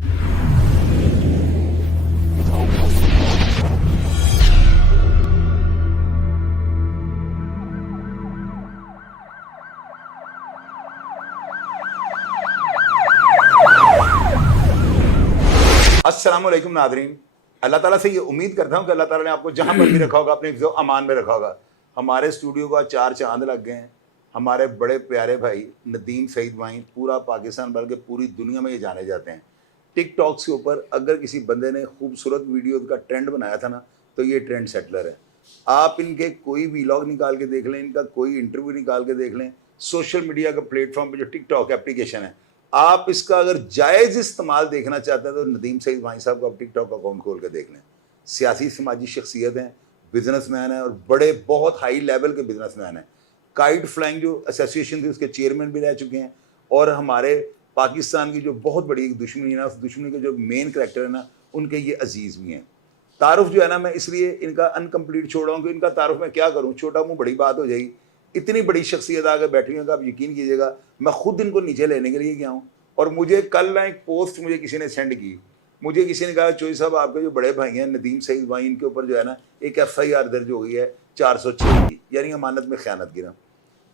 अस्सलाम वालेकुम नादरीन, अल्लाह ताला से ये उम्मीद करता हूँ कि अल्लाह ताला ने आपको जहाँ पर भी रखा होगा अपने हिफ्ज़ व अमान में रखा होगा। हमारे स्टूडियो को 4 चांद लग गए हैं। हमारे बड़े प्यारे भाई नदीम सईद वाइन पूरा पाकिस्तान बल्कि पूरी दुनिया में ये जाने जाते हैं। टिकटॉक के ऊपर अगर किसी बंदे ने खूबसूरत वीडियो का ट्रेंड बनाया था ना, तो ये ट्रेंड सेटलर है। आप इनके कोई वीलॉग निकाल के देख लें, इनका कोई इंटरव्यू निकाल के देख लें, सोशल मीडिया का प्लेटफॉर्म पे जो टिकटॉक एप्लीकेशन है, आप इसका अगर जायज़ इस्तेमाल देखना चाहते हैं तो नदीम सईद वाइन साहब का आप टिकटॉक अकाउंट खोल के देख लें। सियासी समाजी शख्सियत हैं, बिजनेसमैन हैं और बड़े बहुत हाई लेवल के बिजनेसमैन हैं। काइट फ्लाइंग जो एसोसिएशन थी उसके चेयरमैन भी रह चुके हैं और हमारे पाकिस्तान की जो बहुत बड़ी एक दुश्मनी है ना, उस दुश्मनी के जो मेन करैक्टर है ना, उनके ये अजीज़ भी हैं। तारुफ जो है ना, मैं इसलिए इनका अनकम्प्लीट छोड़ रहा हूँ कि इनका तारुफ मैं क्या करूँ, छोटा मुँह बड़ी बात हो जाएगी। इतनी बड़ी शख्सियत आगे बैठी हुई है कि आप यकीन कीजिएगा मैं खुद इनको नीचे लेने के लिए गया हूँ। और मुझे कल ना एक पोस्ट मुझे किसी ने सेंड की, मुझे किसी ने कहा चोई साहब आपके जो बड़े भाई हैं नदीम सईद वाइन के ऊपर जो है ना एक FIR दर्ज हो गई है 406 की, यानी अमानत में ख़यानत गिरा।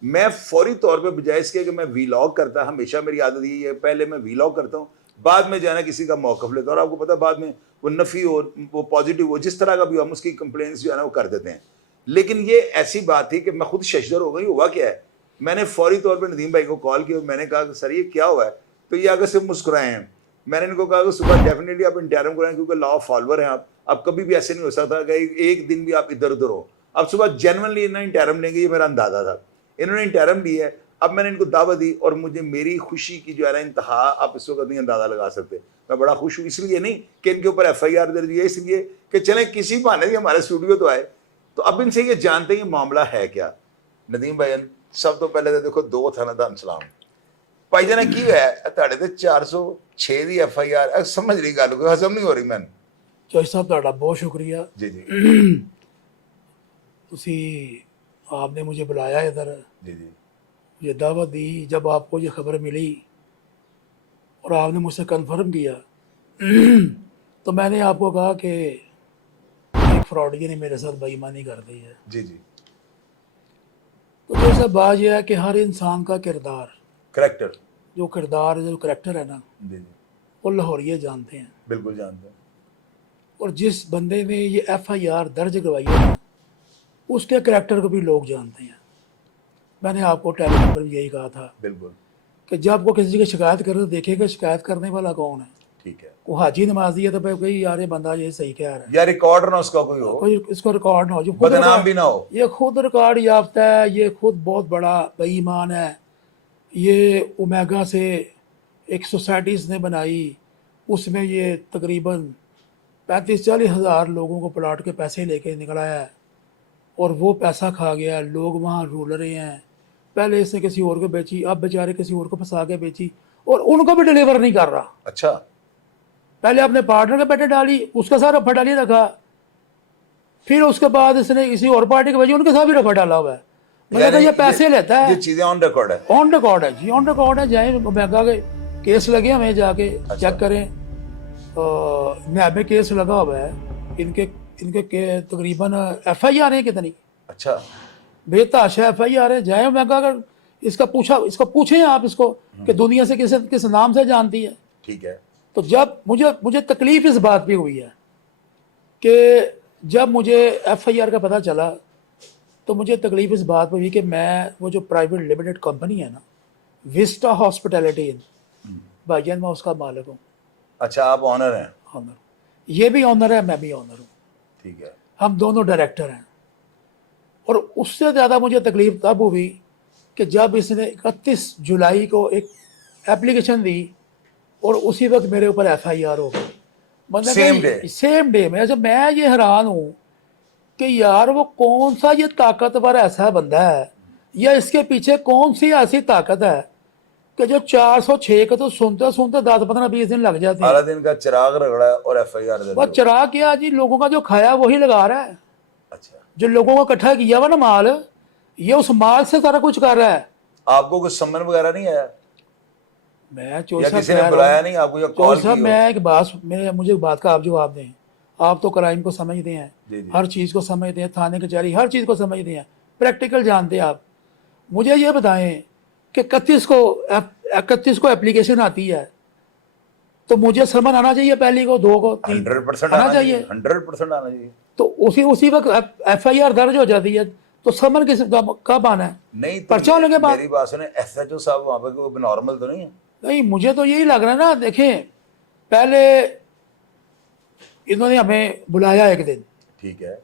मैं फौरी तौर पे बजाय इसके कि मैं वीलॉग करता, हमेशा मेरी आदत यही है, पहले मैं वीलॉग करता हूँ, बाद में जो है ना किसी का मौक़िफ़ लेता हूँ। और आपको पता है बाद में वो नफ़ी हो वो पॉजिटिव हो, जिस तरह का भी हम उसकी कंप्लेंट्स जो है ना वो कर देते हैं। लेकिन ये ऐसी बात थी कि मैं खुद शशदर हो गई, हुआ क्या है। मैंने फौरी तौर पर नदीम भाई को कॉल किया और मैंने कहा सर ये क्या हुआ है, तो ये आगे से मुस्कुराए हैं। मैंने इनको कहा कि सुबह डेफिनेटली आप इंटरम कराएं क्योंकि लॉ फॉलोअर हैं आप, अब कभी भी ऐसे नहीं हो सकता कि एक दिन भी आप इधर उधर हो। अब सुबह जेन्युइनली इन्होंने इंटरम लेंगे, ये मेरा अंदाजा था। इन्होंने इंटरम ली है, अब मैंने इनको दावत दी और मुझे मेरी खुशी की जो है ना इंतहा आप इस वक्त नहीं अंदाज़ा लगा सकते। मैं बड़ा खुश हूँ, इसलिए नहीं कि इनके ऊपर FIR दर्ज हुई है, इसलिए कि चलें किसी बहाने से हमारे स्टूडियो तो आए। तो अब इनसे ये जानते हैं ये मामला है क्या। नदीम भाई सब तो पहले तो देखो दो था ना सलाम भाई जाने की है ਤੁਹਾਡੇ ਤੇ 406 ਦੀ FIR समझ रही गल कोई हजम नहीं हो रही। मैंने ਚੋਈ ਸਾਹਿਬ ਤੁਹਾਡਾ बहुत शुक्रिया जी जी ਤੁਸੀਂ आपने मुझे बुलाया इधर, जी जी ये दावत दी। जब आपको ये खबर मिली और आपने मुझसे कंफर्म किया तो मैंने आपको कहा कि एक फ्रॉडिया ने मेरे साथ बेईमानी कर दी है। जी जी तो जैसा बात यह है कि हर इंसान का किरदार, करैक्टर जो करैक्टर है ना, जी जी वो लाहौरिये जानते हैं। बिल्कुल जानते हैं। और जिस बंदे ने ये FIR दर्ज करवाई है ना, उसके करैक्टर को भी लोग जानते हैं। मैंने आपको टेलीफोन पर भी यही कहा था बिल्कुल कि जब वो किसी की शिकायत करे तो देखेगा शिकायत करने वाला कौन है। ठीक है। वो हाजी नमाजी है तो भाई कोई यार ये बंदा ये सही कह रहा है, या रिकॉर्ड ना उसका कोई हो, कोई इसको रिकॉर्ड ना हो, जो खुद बदनाम भी ना हो। ये खुद रिकॉर्ड याफ्ता है, ये खुद बहुत बड़ा बेईमान है। ये ओमेगा से एक सोसाइटीज़ ने बनाई, उसमें ये तकरीबन 35-40 हज़ार लोगों को प्लाट के पैसे लेके निकला है और वो पैसा खा गया। लोग वहाँ रूल रहे हैं, पहले इसने किसी और को बेची, अब बेचारे किसी और को फंसा के बेची और उनको भी डिलीवर नहीं कर रहा। अच्छा, पहले अपने पार्टनर के पैसे डाली, उसका सारा रफा डाली रखा, फिर उसके बाद इसने किसी और पार्टी को भेजी, उनके साथ भी रफा डाला हुआ है। मतलब ये पैसे लेता है। ये चीजें ऑन रिकॉर्ड है, ऑन रिकॉर्ड है जी, ऑन रिकॉर्ड है। जाए ओमेगा के केस लगे, हमें जाके चेक करें। न्याय में केस लगा हुआ है इनके तकरीबन FIR है कितनी। अच्छा, बेताशा FIR है। जाए ओमेगा का इसको पूछें आप इसको कि दुनिया से किस नाम से जानती है। ठीक है। तो जब मुझे तकलीफ इस बात पे हुई है कि जब मुझे FIR का पता चला तो मुझे तकलीफ इस बात पर हुई कि मैं वो जो प्राइवेट लिमिटेड कंपनी है ना, विस्टा हॉस्पिटैलिटी, भाईजान मैं उसका मालिक हूँ। अच्छा, आप ऑनर हैं? ऑनर, ये भी ऑनर है, मैं भी ऑनर हूँ। ठीक है। हम दोनों डायरेक्टर हैं। और उससे ज़्यादा मुझे तकलीफ तब हुई कि जब इसने 31 जुलाई को एक एप्लीकेशन दी और उसी वक्त मेरे ऊपर FIR हो गई सेम डे में। अच्छा, मैं ये हैरान हूँ कि यार वो कौन सा ये ताकतवर ऐसा बंदा है या इसके पीछे कौन सी ऐसी ताकत है कि जो 406 का तो सुनते सुनते 10-15-20 दिन लग जाते हैं। 12 दिन का चिराग रगड़ा है और FIR दर्ज। वो चिराग क्या जी, लोगों का जो खाया वही लगा रहा है। अच्छा, जो लोगों को इकट्ठा किया हुआ ना माल, ये उस माल से सारा कुछ कर रहा है। आपको कुछ समन वगैरह नहीं आया? میں چوہی یا صاحب کسی نے کہہ رہا بلایا ہوں، نہیں آپ کو یا چوہی کال صاحب کی ہو؟ میں ایک بات مجھے ایک بات کا آپ جواب دیں. آپ تو کرائم کو سمجھتے ہیں، جی جی ہر چیز کو سمجھتے ہیں، تھانے کچہری ہر چیز کو سمجھتے ہیں، پریکٹیکل جانتے ہیں آپ. مجھے یہ بتائیں کہ 31 کو اپلیکیشن آتی ہے تو مجھے سمن آنا چاہیے، پہلی کو، 2 کو، 3 100% آنا آنا چاہیے، چاہیے. 100% آنا چاہیے. تو اسی وقت ایف آئی آر درج ہو جاتی ہے، تو سمن کب آنا ہے؟ نہیں تو پرچہ ہونے کے بعد. میری بات سنیں، ایس ایچ او صاحب وہاں پہ کوئی نارمل تو نہیں ہے؟ نہیں مجھے تو یہی لگ رہا ہے نا. دیکھیں پہلے انہوں نے ہمیں بلایا ایک دن، ٹھیک ہے.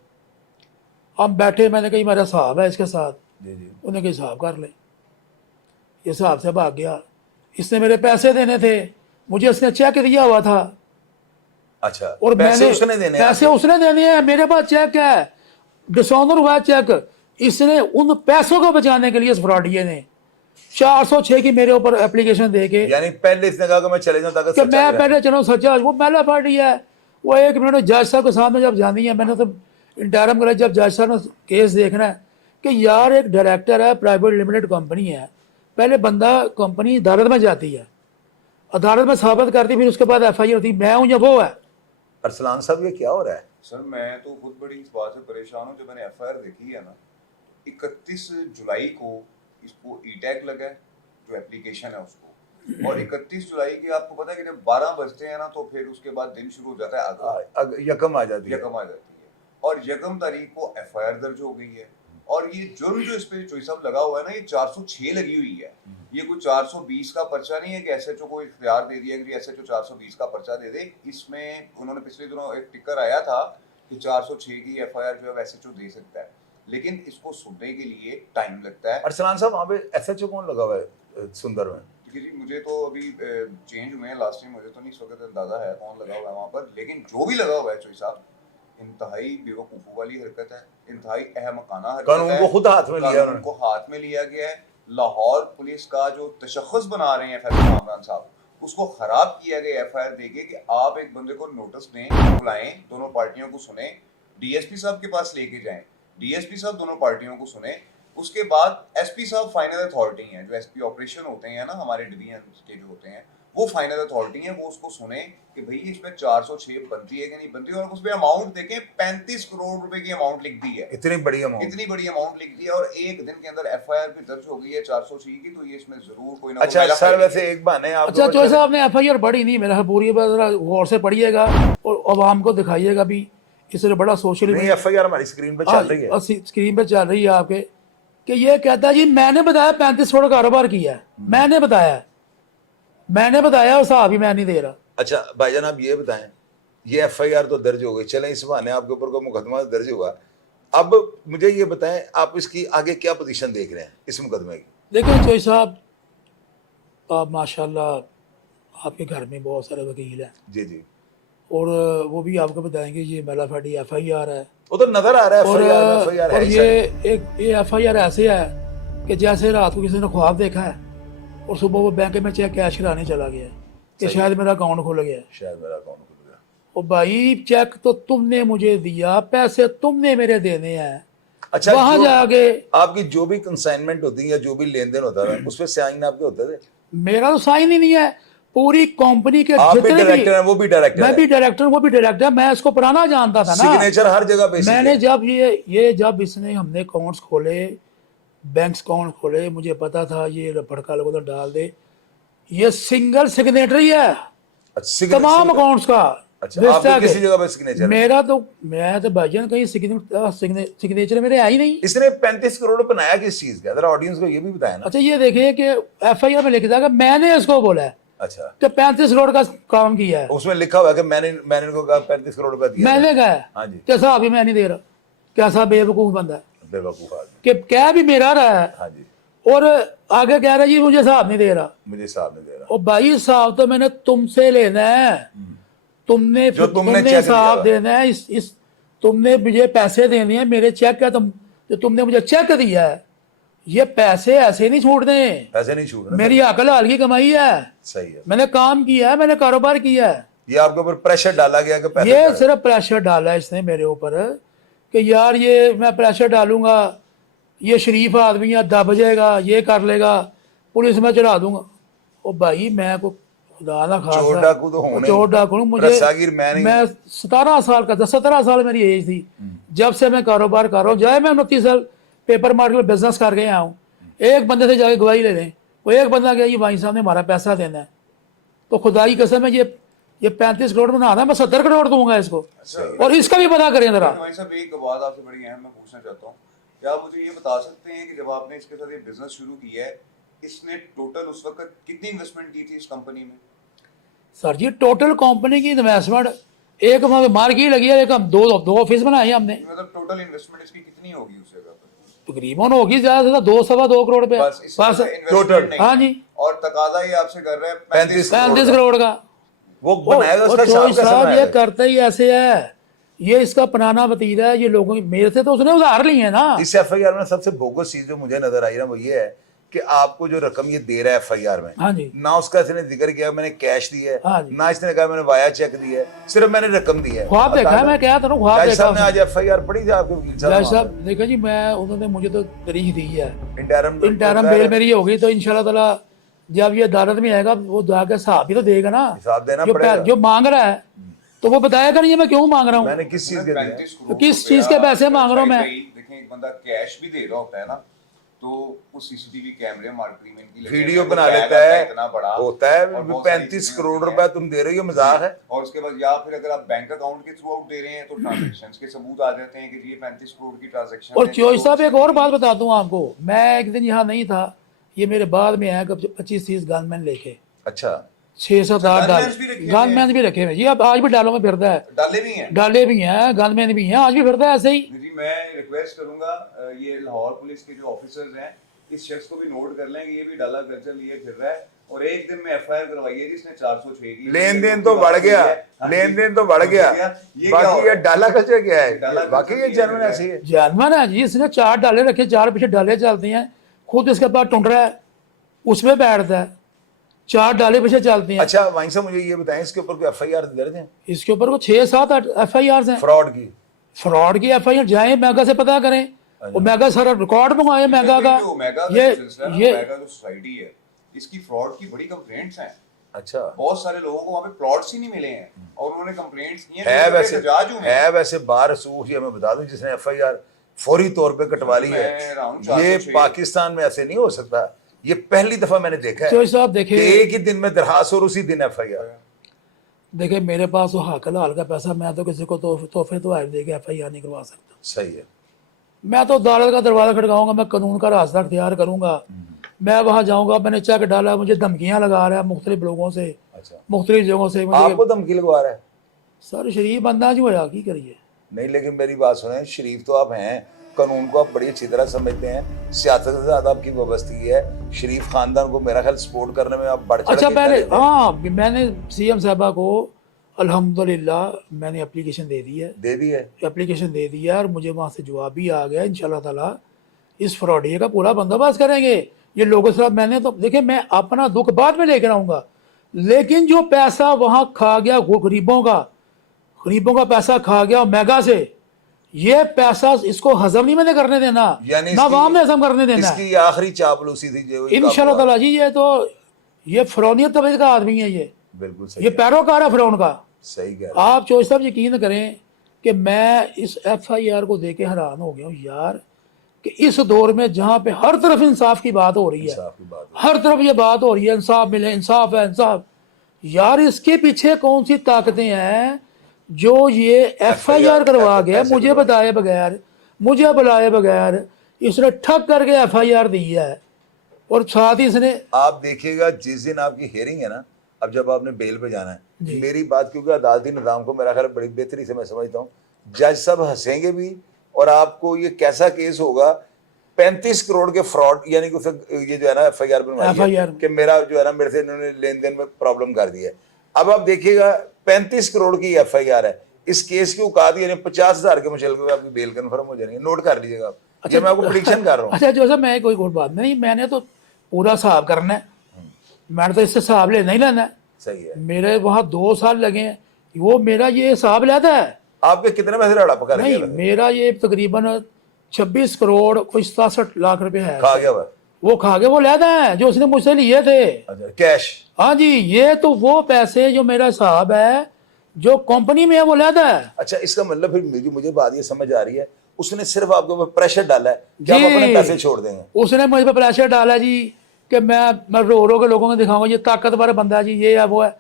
ہم بیٹھے، میں نے کہا میرا صاحب ہے اس کے ساتھ، جی جی. انہوں نے کہا حساب کر لیں. یہ صاحب سے بھاگ گیا. اس نے میرے پیسے دینے تھے، مجھے اس نے چیک دیا ہوا تھا، اچھا اور میں پیسے نے اس نے دینے ہیں پیسے آگے؟ اس نے دینے ہیں. میرے پاس چیک ہے، ڈسونر ہوا چیک. اس نے ان پیسوں کو بچانے کے لیے اس فراڈیے نے 406 کی میرے اوپر اپلیکیشن دے کے یعنی پہلے اس نے کہا کہ میں چلے جاؤں تاکہ کہ سچا میں گرا. پہلے چلو سچا. وہ پہلا پارٹی ہے. وہ 1 منٹ جج صاحب کے سامنے جب جانی ہے، میں نے تو انٹرم کرا جب جج صاحب نے کیس دیکھنا ہے کہ یار ایک ڈائریکٹر ہے، پرائیویٹ لمیٹڈ کمپنی ہے، پہلے بندہ کمپنی عدالت میں جاتی ہے، عدالت میں ثابت کرتی، پھر اس کے بعد ایف آئی آر ہوتی. میں ہوں یا وہ ہے؟ ارسلان صاحب یہ کیا ہو رہا ہے؟ سر میں تو خود بڑی اس بات سے پریشان ہوں. جب میں نے ایف آئی آر دیکھی ہے نا، 31 جولائی کو اس کو ای ٹیگ لگا ہے جو اپلیکیشن ہے اس کو، اور 31 جولائی کی آپ کو پتا ہے کہ جب 12 بجتے ہیں نا تو پھر اس کے بعد دن شروع ہو جاتا ہے، یکم آ جاتی ہے. یکم آ جاتی ہے، اور یکم تاریخ کو ایف آئی آر درج ہو گئی ہے. اور یہ جرم جو اس پہ چوہی صاحب لگا ہوا ہے نا، یہ 406 لگی ہوئی ہے. یہ کوئی 420 کا پرچہ نہیں ہے کہ ایس ایچ او کو اختیار دے دیا کہ ایس ایچ او 420 کا پرچہ دے دے. اس میں انہوں نے پچھلے دنوں ایک ٹکر آیا تھا کہ 406 کی ایف آئی آر جو ہے ایس ایچ او دے سکتا ہے، لیکن اس کو سننے کے لیے ٹائم لگتا ہے. ارسلان صاحب وہاں پہ ایس ایچ او کون لگا ہوا ہے سندر میں؟ جی مجھے تو ابھی چینج ہوئے ہیں لاسٹ ٹائم، مجھے تو نہیں اس وقت اندازہ ہے کون لگا ہوا ہے وہاں پر، لیکن جو بھی لگا ہوا ہے چوہی صاحب انتہائی بیوقوفوں والی حرکت ہے، انتہائی احمقانہ حرکت ہے. قانون کو خود ہاتھ میں لیا انہوں قانون نے. کو ہاتھ میں لیا گیا ہے. لاہور پولیس کا جو تشخص بنا رہے ہیں فیصل کامران صاحب، اس کو خراب کیا گیا ایف آئی آر دے کے کہ آپ ایک بندے کو نوٹس دیں، بلائیں، دونوں پارٹیوں کو سنیں، ڈی ایس پی صاحب کے پاس لے کے جائیں، ڈی ایس پی صاحب دونوں پارٹیوں کو سنیں، اس کے بعد ایس پی صاحب فائنل اتھارٹی ہیں، جو ایس پی آپریشن ہوتے ہیں نا ہمارے ڈویژن کے جو ہوتے ہیں، وہ فائنل اتھارٹی ہیں، وہ اس کو سنیں کہ بھئی اس میں 406 بنتی ہے کہ نہیں بنتی. اور اس پہ اماؤنٹ دیکھیں، 35 کروڑ روپے کی اماؤنٹ لکھ دی ہے، اتنی بڑی اماؤنٹ. اتنی بڑی اماؤنٹ لکھ دی ہے، اور ایک دن کے اندر ایف آئی آر بھی درج ہو گئی ہے 406 کی. تو یہ اس میں ضرور کوئی نہ کوئی اچھا میرا سر خیال ویسے ایک بہانے آپ اچھا چوہی صاحب نے ایف آئی آر پڑھی نہیں، میرا پوری ذرا غور سے پڑھیے گا اور عوام کو دکھائیے گا بھی. اس سے بڑا سوشل نہیں ایف آئی آر ہماری اسکرین پہ چل رہی ہے. اسکرین پہ چل رہی ہے آپ کے، کہ یہ کہتا ہے جی میں نے بتایا 35 کروڑ کاروبار کیا ہے، میں نے بتایا، اور صاحب ہی میں نہیں دے رہا. اچھا بھائی جان آپ یہ بتائیں، یہ ایف آئی آر تو درج ہو گئی، چلیں اس بہانے آپ کے اوپر کوئی مقدمہ درج ہوا. اب مجھے یہ بتائیں آپ اس کی آگے کیا پوزیشن دیکھ رہے ہیں اس مقدمے کی؟ دیکھیں چوہی صاحب، آپ ماشاء اللہ آپ کے گھر میں بہت سارے وکیل ہیں، جی جی. اور وہ بھی آپ کو بتائیں گے یہ میلا فیڈی ایف آئی آر ہے، وہ تو نظر آ رہا ہے ایف اور آئی آر میں، ایف آئی آر ہے اور ہی شاید. یہ ایف آئی آر ایسے ہے کہ جیسے رات کو کسی نے خواب دیکھا ہے اور صبح وہ بینک میں چیک کیش کرانے چلا گیا ہے کہ صحیح. شاید میرا اکاؤنٹ کھل گیا ہے. شاید میرا اکاؤنٹ کھل گیا. اور بھائی چیک تو تم نے مجھے دیا، پیسے تم نے میرے دینے ہیں، اچھا وہاں جو جا کے آپ کی جو بھی کنسائنمنٹ ہوتی ہے یا جو بھی لین دین ہوتا ہے اس پہ سائن آپ کے ہوتے تھے؟ میرا تو سائن ہی نہیں ہے. پوری کمپنی کے آپ بھی جتنے بھی، ڈائریکٹر ہیں وہ بھی ڈائریکٹر میں ہے، بھی ڈائریکٹر ہوں وہ بھی ڈائریکٹر ہے. میں اس کو پرانا جانتا تھا نا. سگنیچر ہر جگہ پہ میں نے جب جب اس نے ہم نے اکاؤنٹس کھولے، بینکس اکاؤنٹ کھولے، مجھے پتا تھا یہ بھڑکا لوگوں تو ڈال دے. یہ سنگل سگنیٹری ہے تمام اکاؤنٹس کا. اچھا آپ بھی کسی جگہ پہ سگنیچر؟ میرا تو میں تو بھائی جان کہیں سگنیچر میرے ہے ہی نہیں. اس نے 35 کروڑ بنایا کس چیز کا؟ ذرا آڈینس کو یہ بھی بتائیں نا. اچھا یہ دیکھیں کہ ایف آئی آر میں لکھ دیا کہ میں نے اس کو بولا ہے اچھا کہ 35 کروڑ کا کام کیا ہے. اس میں لکھا ہوا ہے کہ میں نے ان کو کہا 35 کروڑ روپے دیا. میں نے کہا ہاں جی. کیسا ابھی میں نہیں دے رہا، کیسا بے وقوف بندہ ہے بے وقوف آدمی. کہ کیا بھی میرا رہا ہے ہاں جی. اور آگے کہہ رہا ہے جی مجھے حساب نہیں دے رہا. مجھے حساب نہیں دے رہا. اور بھائی صاحب تو میں نے تم سے لینا ہے، تم نے حساب دینا ہے. تم نے مجھے پیسے دینے ہیں، میرے چیک کا تم نے مجھے چیک دیا ہے. یہ پیسے ایسے نہیں چھوڑنے، پیسے نہیں چھوڑ رہے. میری عقل حال کی کمائی ہے، صحیح ہے. میں نے کام کیا ہے، میں نے کاروبار کیا ہے. یہ آپ کے اوپر پریشر ڈالا گیا کہ پیسے یہ صرف پریشر ڈالا ہے اس نے میرے اوپر کہ یار یہ میں پریشر ڈالوں گا، یہ شریف آدمی ہے، دب جائے گا، یہ کر لے گا، پولیس میں چڑھا دوں گا. ओ भाई मैं को खुदा ना खासा चोर डाकू तो होने चोर डाकू हूं, मुझे रस्सागिर मैं नहीं। मैं 17 साल का 17 साल मेरी एज थी जब से मैं कारोबार कर रहा हूँ। जाए मैं 29 साल पेपर मार्केट में बिजनेस कर गया हूँ, एक बंदे से जाके गवाही ले लें, वो एक बंदा गया ये भाई साहब ने हमारा पैसा देना है, तो खुदा की कसम है ये 35 करोड़ बनाना है, मैं 70 करोड़ दूंगा इसको। और इसका भी पता करें जरा। भाई साहब एक बात आपसे बड़ी अहम मैं पूछना चाहता हूँ, क्या आप मुझे ये बता सकते हैं कि जब आपने इसके साथ ये बिजनेस शुरू किया है, इसने टोटल उस वक्त कितनी इन्वेस्टमेंट की थी इस कंपनी में? सर जी टोटल कंपनी की इन्वेस्टमेंट एक मार्केट लगी है, एक हम दो ऑफिस बनाए हैं हमने, मतलब टोटल इन्वेस्टमेंट इसकी कितनी होगी उस जगह पर? तकरीबन होगी ज्यादा से ज्यादा 2-2.25 करोड़ पे बस। टोटल? हाँ जी। और तकाजा ये आपसे कर रहे हैं 35 35 करोड़ का। वो बनाएगा उसका हिसाब कैसे साहब ये बनाएगा? करता ही ऐसे है, ये इसका पुराना वतीरा है, ये लोगों की मेरे से तो उसने उधार ली है ना। इस एफआईआर में सबसे बोगस चीज जो मुझे नजर आई ना वो ये है कि आपको जो रकम ये दे रहा है एफआईआर में, हाँ जी, ना उसका इसने जिक्र किया मैंने कैश दी है, हाँ जी, ना इसने कहा मैंने वाया चेक दी है, सिर्फ मैंने रकम दी है। ख्वाब देखा है, मैं क्या करूं, ख्वाब जज देखा साहब ने आज एफआईआर पढ़ी थी आपके वकील जज साहब देखा जी, मैं उन्होंने मुझे तो तारीख दी है, इंटरम इंटरम बेल मेरी होगी, तो इंशाल्लाह ताला जब ये अदालत में आएगा वो जाके हिसाब भी तो देगा ना, हिसाब देना पड़ेगा। जो मांग रहा है तो वो बताएगा नहीं मैं क्यों मांग रहा हूँ, मैंने किस चीज के दिए, तो किस चीज के पैसे मांग रहा हूँ मैं। देखें एक बंदा कैश भी दे रहा होता है ना, तो वो सीसीटीवी कैमरे मार्केट की वीडियो बना लेता है, इतना बड़ा होता है 35 करोड़ रुपए तुम दे रहे हो, मजाक है। और उसके बाद या फिर अगर आप बैंक अकाउंट के थ्रू आउट दे रहे हैं तो ट्रांजैक्शंस के सबूत आ जाते हैं कि ये 35 करोड़ की ट्रांजैक्शन। और चोई साहब एक और बात बता दूं आपको, मैं एक दिन यहाँ नहीं था, ये मेरे बाद में आया 25-30 गनमैन लेके, अच्छा 6-7-8 गनमैन भी रखे हुए जी, अब आज भी डालों में फिरता है, डाले भी हैं, डाले भी हैं, गनमैन भी हैं, आज भी फिरता है ऐसे ही। जी मैं रिक्वेस्ट करूंगा ये लाहौर पुलिस के जो ऑफिसर्स हैं इस शख्स को भी नोट कर लें कि ये भी डाला खर्चा लिए फिर रहा है, और एक दिन में एफआईआर करवाइए जिसने 406 की। लेन देन तो बढ़ गया, लेन देन तो बढ़ गया, बाकी ये डाला खर्चा क्या है, बाकी ये जेन्युइन ऐसी है, जेन्युइन है जी। इसने 4 डाले रखे, 4 पीछे डाले चलते हैं, खुद इसके पास टूट रहा है उसमें बैठता है, 4 डाले पीछे चलते हैं। अच्छा वहीं से मुझे ये बताएं इसके ऊपर कोई एफआईआर दर्ज है? इसके ऊपर वो 6-7 एफआईआर हैं, फ्रॉड की एफआईआर। जाए मेगा से पता करें, वो मेगा सारा रिकॉर्ड मंगाए मेगा का, ये जो सोसाइटी है इसकी फ्रॉड की बड़ी कंप्लेंट्स हैं। अच्छा बहुत सारे लोगों को वहाँ पे प्लॉट्स ही नहीं मिले हैं और उन्होंने कंप्लेंट्स की है वैसे बार रसूख ये मैं बता दूं जिसने एफआईआर फौरी तौर पे कटवा ली है, ये पाकिस्तान में ऐसे नहीं हो सकता, ये पहली दफा मैंने देखा है साहब देखे एक ही दिन में दरखास्त और उसी दिन एफआईआर। देखे मेरे पास वो हलाल का पैसा, मैं तो किसी को तोहफे तो दे के एफआईआर नहीं करवा सकता। सही है, मैं तो अदालत का दरवाजा खड़काऊंगा, मैं कानून का रास्ता अख्तियार करूंगा, मैं वहां जाऊंगा, मैंने चेक डाला, मुझे धमकियां लगा रहा है मुख्तलिफ लोगों से, मुख्तलिफ जगहों से। आपको धमकी लगवा रहा है? सर शरीफ बंदा जो है की करिए। नहीं लेकिन मेरी बात सुने, शरीफ तो आप हैं, कानून को आप बड़ी अच्छी तरह समझते हैं, सियासत से ज्यादा आपकी वाबस्तगी है, शरीफ खानदान को मेरा ख्याल सपोर्ट करने में आप बढ़ चढ़ अच्छा के पहले हिस्सा लेते हैं। हाँ मैंने सीएम साहबा को अल्हम्दुलिल्लाह मैंने एप्लीकेशन दे दी है, एप्लीकेशन दे दी है, और मुझे वहाँ से जवाब भी आ गया। इंशाल्लाह ताला इस फ्रॉडिये का पूरा बंदोबस्त करेंगे। ये लोगों से मैंने तो देखिए मैं अपना दुख बाद में लेकर आऊँगा, लेकिन जो पैसा वहाँ खा गया गरीबों का पैसा खा गया मेगा से, ये पैसा इसको हजम नहीं मैंने करने देना, ना वाम में हजम करने देना। इसकी आखिरी चापलूसी थी जो इंशाल्लाह ताला जी। ये तो ये फिरौनियत तबीयत का आदमी है, ये बिल्कुल सही, ये पैरोकार है फिरौन का। सही कह रहे हैं आप चोई साहब यकीन करें कि मैं इस एफआईआर को देख के हैरान हो गया हूँ यार, कि इस दौर में जहाँ पे हर तरफ इंसाफ की बात हो रही है, हर तरफ ये बात हो रही है इंसाफ मिले, इंसाफ है इंसाफ, यार इसके पीछे कौन सी ताकतें हैं जो ये एफआईआर करवा गया मुझे बताए बगैर, मुझे बुलाए बगैर इसने ठग करके एफआईआर दी है। और साथ ही इसने आप देखिएगा जिस दिन आपकी हियरिंग है ना, अब जब आपने बेल पे जाना है, मेरी बात क्योंकि अदालती निज़ाम को मेरा ख्याल बड़ी बेहतरी से मैं समझता हूँ, जज सब हंसेंगे भी और आपको ये कैसा केस होगा 35 करोड़ के फ्रॉड, यानी कि उसे ये जो है ना एफआईआर बनवाई है कि मेरा जो है ना मेरे से इन्होंने लेन देन में प्रॉब्लम कर दी है। अब आप देखिएगा 35 करोड़ की एफआईआर है, इस केस की औकात यानी 50,000 के मुशल्के में आपकी बेल कन्फर्म हो जाएगी, नोट कर लीजिएगा आप। अच्छा, मैं आपको प्रेडिक्शन कर रहा हूँ। अच्छा जो है मैं कोई और बात नहीं, मैंने तो पूरा हिसाब करना है, मैंने तो इससे हिसाब लेना ही लेना है। सही है, मेरे वहाँ 2 साल लगे हैं, वो मेरा ये हिसाब लेता है। आपके कितने पैसे हड़प कर नहीं मेरा ये तकरीबन 26 करोड़ कोई 67 लाख रुपए है, खा गया हुआ وہ کھا کے وہ لیتا ہے جو اس نے مجھ سے لیے تھے. اچھا کیش. ہاں جی, یہ تو وہ پیسے جو میرا صاحب ہے جو کمپنی میں ہے وہ لیتا ہے. اچھا اس کا مطلب پھر مجھے بات یہ سمجھ آ رہی ہے اس نے صرف آپ کے اوپر پریشر ڈالا ہے کہ آپ اپنے پیسے چھوڑ دیں گے. اس نے مجھ پہ پریشر ڈالا جی کہ میں رو رو کے لوگوں کو دکھاؤں گا یہ طاقتور بندہ ہے جی, یہ ہے وہ ہے.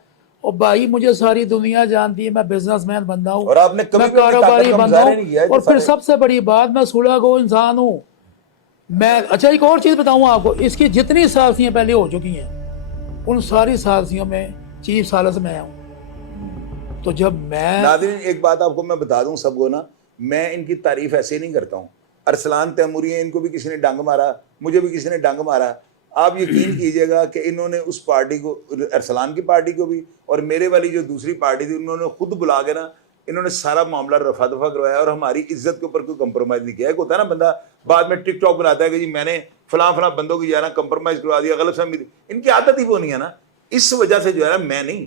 اور بھائی مجھے ساری دنیا جانتی ہے میں بزنس مین بندہ ہوں, اور آپ نے کبھی میں بھی اپنی طاقت کاروباری کا بندہ مظاہرہ نہیں کیا ہے ہوں, اور جو پھر سارے- سب سے بڑی بات میں صلح گو انسان ہوں میں. اچھا ایک اور چیز بتاؤں آپ کو, اس کی جتنی سازیاں پہلے ہو چکی ہیں ان ساری سازیوں میں چیف سالس میں ہوں. تو جب میں ناظرین ایک بات آپ کو میں بتا دوں سب کو نا, میں ان کی تعریف ایسے نہیں کرتا ہوں. ارسلان تیموری ہیں, ان کو بھی کسی نے ڈنگ مارا, مجھے بھی کسی نے ڈنگ مارا. آپ یقین کیجئے گا کہ انہوں نے اس پارٹی کو, ارسلان کی پارٹی کو بھی اور میرے والی جو دوسری پارٹی تھی, انہوں نے خود بلا کے نا انہوں نے سارا معاملہ رفع دفع کروایا اور ہماری عزت کے اوپر کوئی کمپرومائز نہیں کیا. ایک ہوتا ہے نا بندہ بعد میں ٹک ٹاک بناتا ہے کہ جی میں نے فلاں فلاں بندوں کی جو ہے نا کمپرومائز کروا دیا, غلط فہمی دی. ان کی عادت ہی وہ نہیں ہے نا. اس وجہ سے جو ہے نا میں نہیں,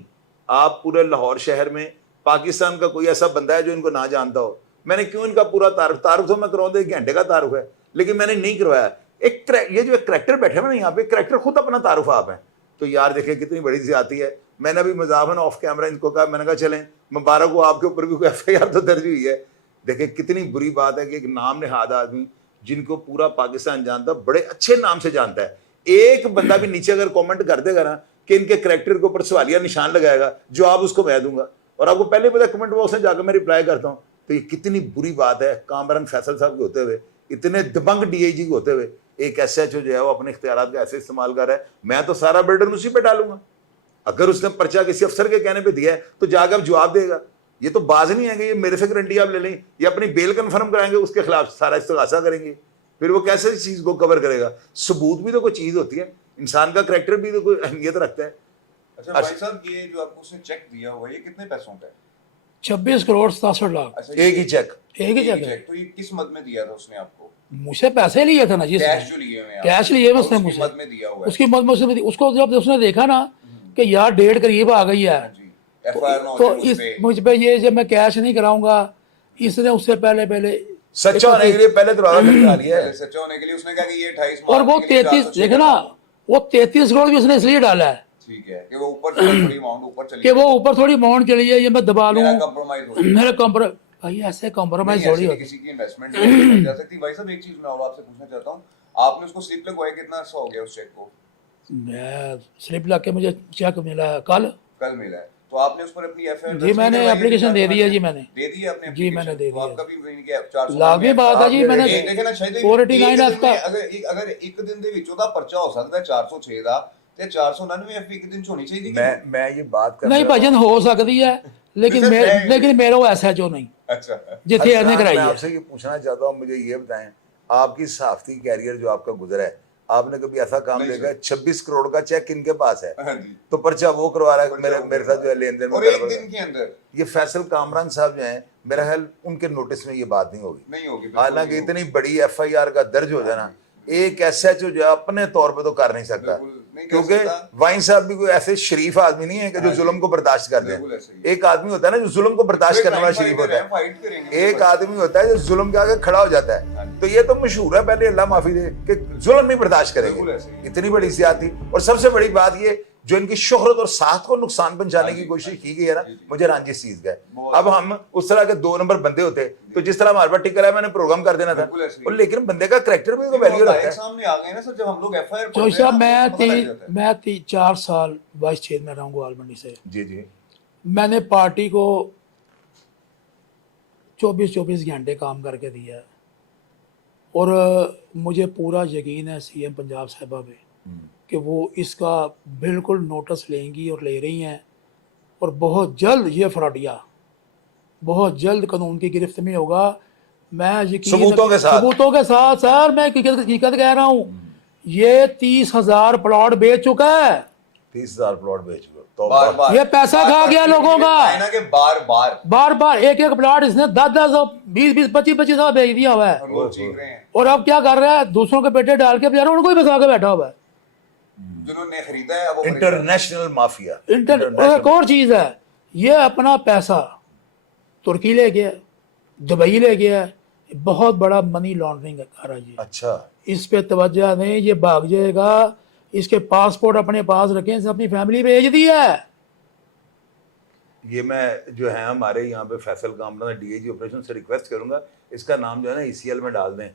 آپ پورے لاہور شہر میں پاکستان کا کوئی ایسا بندہ ہے جو ان کو نہ جانتا ہو. میں نے کیوں ان کا پورا تعارف تو میں کراؤں دے, 1 گھنٹے کا تعارف ہے, لیکن میں نے نہیں کروایا. یہ جو ایک کریکٹر بیٹھے ہوئے نا یہاں پہ, کریکٹر خود اپنا تعارف آپ ہیں. تو یار دیکھیں کتنی بڑی زیادتی ہے. میں نے ابھی مضافن آف کیمرہ ان کو کہا, میں نے کہا چلیں مبارک ہو آپ کے اوپر بھی کوئی ایف آئی آر تو درج ہوئی ہے. دیکھیں کتنی بری بات ہے کہ ایک نام نہاد آدمی جن کو پورا پاکستان جانتا, بڑے اچھے نام سے جانتا ہے, ایک بندہ بھی نیچے اگر کامنٹ کر دے گا نا کہ ان کے کریکٹر کے اوپر سوالیہ نشان لگائے گا, جواب اس کو میں دوں گا. اور آپ کو پہلے پتا کمنٹ باکس میں جا کے میں رپلائی کرتا ہوں. تو یہ کتنی بری بات ہے کامران فیصل صاحب کے ہوتے ہوئے, اتنے دبنگ ڈی آئی جی کے ہوتے ہوئے, ایک ایس ایچ او جو ہے وہ اپنے اختیارات کا ایسے استعمال کر رہا ہے. میں تو سارا برڈن اسی پہ ڈالوں گا. اگر اس نے پرچہ کسی افسر کے کہنے پہ دیا ہے تو جا کے اب جواب دے گا. یہ تو باز نہیں ہے کہ یہ میرے سے گارنٹی آپ لے لیں یا اپنی بیل کنفرم کرائیں گے, اس کے خلاف سارا استغاثہ کریں گے. پھر وہ کیسے اس چیز کو کور کرے گا؟ ثبوت بھی تو کوئی چیز ہوتی ہے, انسان کا کریکٹر بھی تو کوئی اہمیت رکھتا ہے. اچھا بھائی صاحب یہ جو آپ کو اس نے چیک دیا ہوا یہ کتنے پیسوں کا ہے؟ 26 کروڑ 67 لاکھ. اچھا ایک ہی چیک. ایک ہی چیک ہے. تو یہ کس مد میں دیا تھا اس نے آپ کو؟ مجھ سے پیسے لیے تھے نا جی, کیش جو لیے ہوئے ہیں کیش لیے ہوئے اس نے مجھ سے, مد میں دیا ہوا ہے. اس کی مد میں اس کو جب اس نے دیکھا نا کہ یار ڈیٹ قریب آ گئی ہے جی ایف آئی آر نہ تو ہو جائے مجھ پہ یہ جب میں کیش نہیں کراؤں گا, اس نے اس سے پہلے سچا ہونے کے لیے پہلے دروازہ کھٹکا لیا ہے. سچا ہونے کے لیے اس نے کہا کہ یہ 28 اور وہ مارچ کے لیے 33 دیکھے نا, وہ 33 کروڑ بھی اس نے اس لیے ڈالا ہے ٹھیک ہے کہ وہ اوپر تھوڑی اماؤنٹ اوپر چلی کہ وہ اوپر تھوڑی اماؤنٹ چلی ہے, یہ میں دبا لوں میرا کمپرومائز ہو میرا کمپرومائز. بھائی ایسے کمپرومائز تھوڑی ہوتی کسی کی انویسٹمنٹ نہیں جا سکتی. بھائی صاحب ایک چیز میں اور آپ سے پوچھنا چاہتا ہوں, آپ نے اس کو سلپ لگوایا کتنا عرصہ ہو گیا اس چیک کو؟ میں سلپ لگ کے مجھے چیک ملا کل ملا ہے, تو آپ نے اس پر اپنی ایف آئی آر جی میں نے اپلیکیشن دے دی ہے جی, میں نے دے دی آپ نے جی میں نے دے تو آپ دی کا بھی نہیں کیا 400 لاغی بات ہے جی. میں نے دیکھیں نا شاید 489 آپ کا اگر ایک دن دے وچوں دا پرچہ ہو سکتا ہے 406 دا تے 499 ایف ایک دن چ ہونی چاہیے. میں یہ بات کر نہیں بھجن ہو سکتی ہے لیکن میرا وہ ایسا جو نہیں اچھا جتنے نے کرائی میں ہے. آپ سے یہ پوچھنا چاہتا ہوں, مجھے یہ بتائیں آپ کی صحافتی کیریئر جو آپ کا گزرا ہے, آپ نے کبھی ایسا کام دیکھا ہے 26 کروڑ کا چیک ان کے پاس ہے تو پرچہ وہ کروا رہا ہے میرے ساتھ جو ہے لین دین اور ایک دن کے اندر؟ یہ فیصل کامران صاحب جو ہیں میرا خیال ان کے نوٹس میں یہ بات نہیں ہوگی. حالانکہ اتنی بڑی ایف آئی آر کا درج ہو جانا ایک ایس ایچ او جو ہے اپنے طور پہ تو کر نہیں سکتا, کیونکہ وائن صاحب بھی کوئی ایسے شریف آدمی نہیں ہے کہ جو ظلم کو برداشت کر دیں. ایک آدمی ہوتا ہے نا جو ظلم کو برداشت کرنے والا شریف ہوتا ہے, ایک آدمی ہوتا ہے جو ظلم کے آگے کھڑا ہو جاتا ہے. تو یہ تو مشہور ہے, پہلے اللہ معافی دے, کہ ظلم نہیں برداشت کریں گے. اتنی بڑی زیادتی, اور سب سے بڑی بات یہ جو ان کی شہرت اور ساتھ کو نقصان پہنچانے کی کوشش کی گئی ہے نا, مجھے رانجی اس چیز کا ہے. اب ہم اس طرح کے 2 نمبر بندے ہوتے تو جس طرح ہمارے پاس ٹکر ہے میں نے پروگرام کر دینا تھا, اور لیکن بندے کا کریکٹر بھی تو ویلیو رکھتا ہے. سامنے آ گئے نا سر جب ہم لوگ ایف آئی آر چوہدری صاحب میں 4 سال وائس چیئرمین رہا ہوں گوال منڈی سے. جی میں نے پارٹی کو 24 گھنٹے کام کر کے دیا ہے, اور مجھے پورا یقین ہے سی ایم پنجاب صاحبہ پہ کہ وہ اس کا بالکل نوٹس لیں گی اور لے رہی ہیں, اور بہت جلد یہ فراڈیا بہت جلد قانون کی گرفت میں ہوگا. میں یقین ثبوتوں کے ساتھ سر میں حقیقت کہہ رہا ہوں, یہ 30,000 پلاٹ بیچ چکا ہے. 30,000 پلاٹ بیچ چکا, یہ پیسہ کھا گیا لوگوں کا بار بار ایک پلاٹ اس نے 10 20 25 بیچ دیا ہوا ہے, اور اب کیا کر رہا ہے دوسروں کے بیٹے ڈال کے ان کو ہی بسا کے بیٹھا ہوا ہے. جنہوں نے خریدا ہے انٹرنیشنل مافیا. ایک اور چیز ہے, یہ اپنا پیسہ ترکی لے گیا, دبئی لے گیا, बहुत बड़ा मनी लॉन्ड्रिंग का कार है ये, अच्छा, इस पे तवज्जो दें, ये भाग जाएगा, इसके पासपोर्ट अपने पास रखें, इसने अपनी फैमिली भेज दिया है। ये मैं जो है हमारे यहाँ पे फैसल कामरान डीआईजी ऑपरेशन से रिक्वेस्ट करूंगा, इसका नाम जो है ना ईसीएल में डाल दें,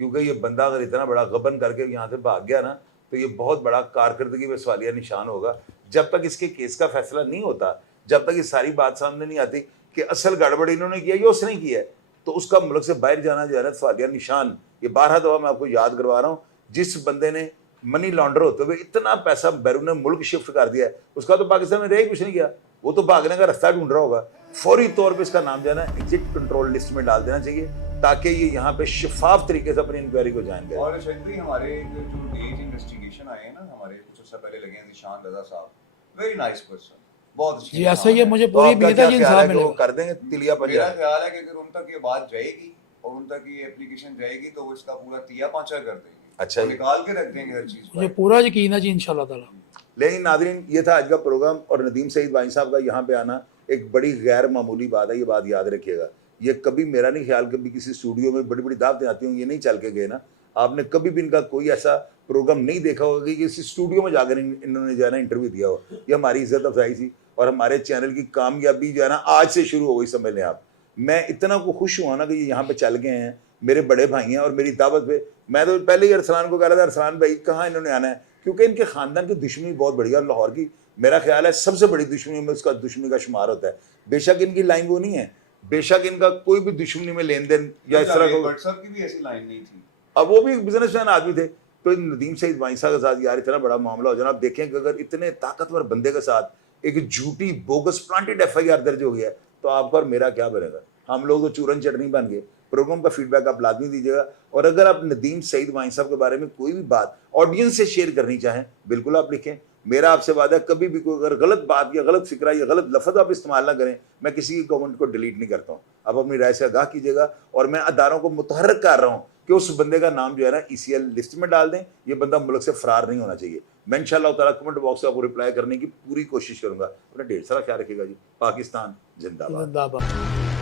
क्योंकि ये बंदा अगर इतना बड़ा गबन करके यहाँ से भाग गया ना तो ये बहुत बड़ा कारकर्दगी में सवालिया निशान होगा। जब तक इसके केस का फैसला नहीं होता, जब तक ये सारी बात सामने नहीं आती कि असल गड़बड़ इन्होंने किया या उसने किया है, तो उसका मुल्क से बाहर जाना जो है ना सवालिया निशान। ये 12 दफा मैं आपको याद करवा रहा हूँ, जिस बंदे ने मनी लॉन्डर होते हुए इतना पैसा बैरून मुल्क शिफ्ट कर दिया है, उसका तो पाकिस्तान में रह ही कुछ नहीं गया, वो तो भागने का रास्ता ढूंढ रहा होगा। फौरी तौर पे इसका नाम जो है ना एग्जिट कंट्रोल लिस्ट में डाल देना चाहिए, ताकि ये यहाँ पे शफाफ तरीके से अपनी इंक्वायरी को जान गए। और शहीद भाई हमारे जो डेज इन्वेस्टिगेशन आए हैं ना, हमारे कुछ अर्सा पहले लगे हैं निशान रजा साहब, वेरी नाइस पर्सन, बहुत अच्छे जी ऐसा इंसान ये हैं। मुझे तो पूरी आपका उम्मीद क्या है कि ख्याल इंसाफ है कि वो मिलेगा। कर देंगे तिलिया मेरा पंजा? ख्याल है कि अगर उन तक ये बात जाएगी और उन तक ये एप्लीकेशन जाएगी तो वो इसका पूरा तिया पांचा कर देंगे। अच्छा वो जी। निकाल के रख देंगे हर चीज मुझे पर। पूरा यकीन है जी इंशाल्लाह ताला। लेकिन नादरीन, ये था आज का प्रोग्राम, और नदीम सईद वानी साहब का यहाँ पे आना एक बड़ी गैर मामूली बात है, ये बात याद रखिएगा। ये कभी मेरा नहीं ख्याल कभी किसी स्टूडियो में बड़ी बड़ी दावतें आती होंगी, ये नहीं चल के गए ना। आपने कभी भी इनका कोई ऐसा प्रोग्राम नहीं देखा होगा कि किसी स्टूडियो में जाकर इन्होंने जो है ना इंटरव्यू दिया हो। ये हमारी इज्जत अफजाई थी, और हमारे चैनल की कामयाबी जो है ना आज से शुरू हो गई, समझ लें आप। मैं इतना को खुश हुआ ना कि ये यहाँ पे चल गए हैं, मेरे बड़े भाई हैं, और मेरी दावत पे मैं तो पहले ही अरसलान को कह रहा था, अरसलान भाई कहाँ इन्होंने आना है, क्योंकि इनके खानदान की दुश्मनी बहुत बड़ी है, और लाहौर की मेरा ख्याल है सबसे बड़ी दुश्मनी में उसका दुश्मनी का शुमार होता है। बेशक इनकी लाइन वो नहीं है, बेशक इनका कोई भी दुश्मनी में लेन देन या इस तरह को, भट्ट साहब की भी ऐसी लाइन नहीं थी। अब वो भी बिजनेसमैन आदमी थे। तो नदीम सईद वानी साहब के साथ यार इतना बड़ा मामला हो जाना, आप देखें कि अगर इतने ताकतवर बंदे के साथ एक झूठी बोगस प्लांटेड एफआईआर दर्ज हो गया है, तो आपका और मेरा क्या बनेगा? हम लोग तो चूरन चटनी बन गए। प्रोग्राम का फीडबैक आप लाजमी दीजिएगा, और अगर आप नदीम सईद वानी साहब के बारे में कोई भी बात ऑडियंस से शेयर करनी चाहें, बिल्कुल आप लिखें। मेरा आपसे वादा है, कभी भी कोई अगर गलत बात या गलत फिक्रा या गलत लफ्ज़ आप इस्तेमाल ना करें, मैं किसी की कमेंट को डिलीट नहीं करता हूँ। आप अपनी राय से आगाह कीजिएगा, और मैं अदारों को मुतहर्रिक कर रहा हूँ कि उस बंदे का नाम जो है ना ईसीएल लिस्ट में डाल दें। ये बंदा मुल्क से फरार नहीं होना चाहिए। मैं इंशाअल्लाह ताला कमेंट बॉक्स से आपको रिप्लाई करने की पूरी कोशिश करूंगा। अपना ढेर सारा ख्याल रखिएगा जी। पाकिस्तान जिंदाबाद। जिंदाबाद।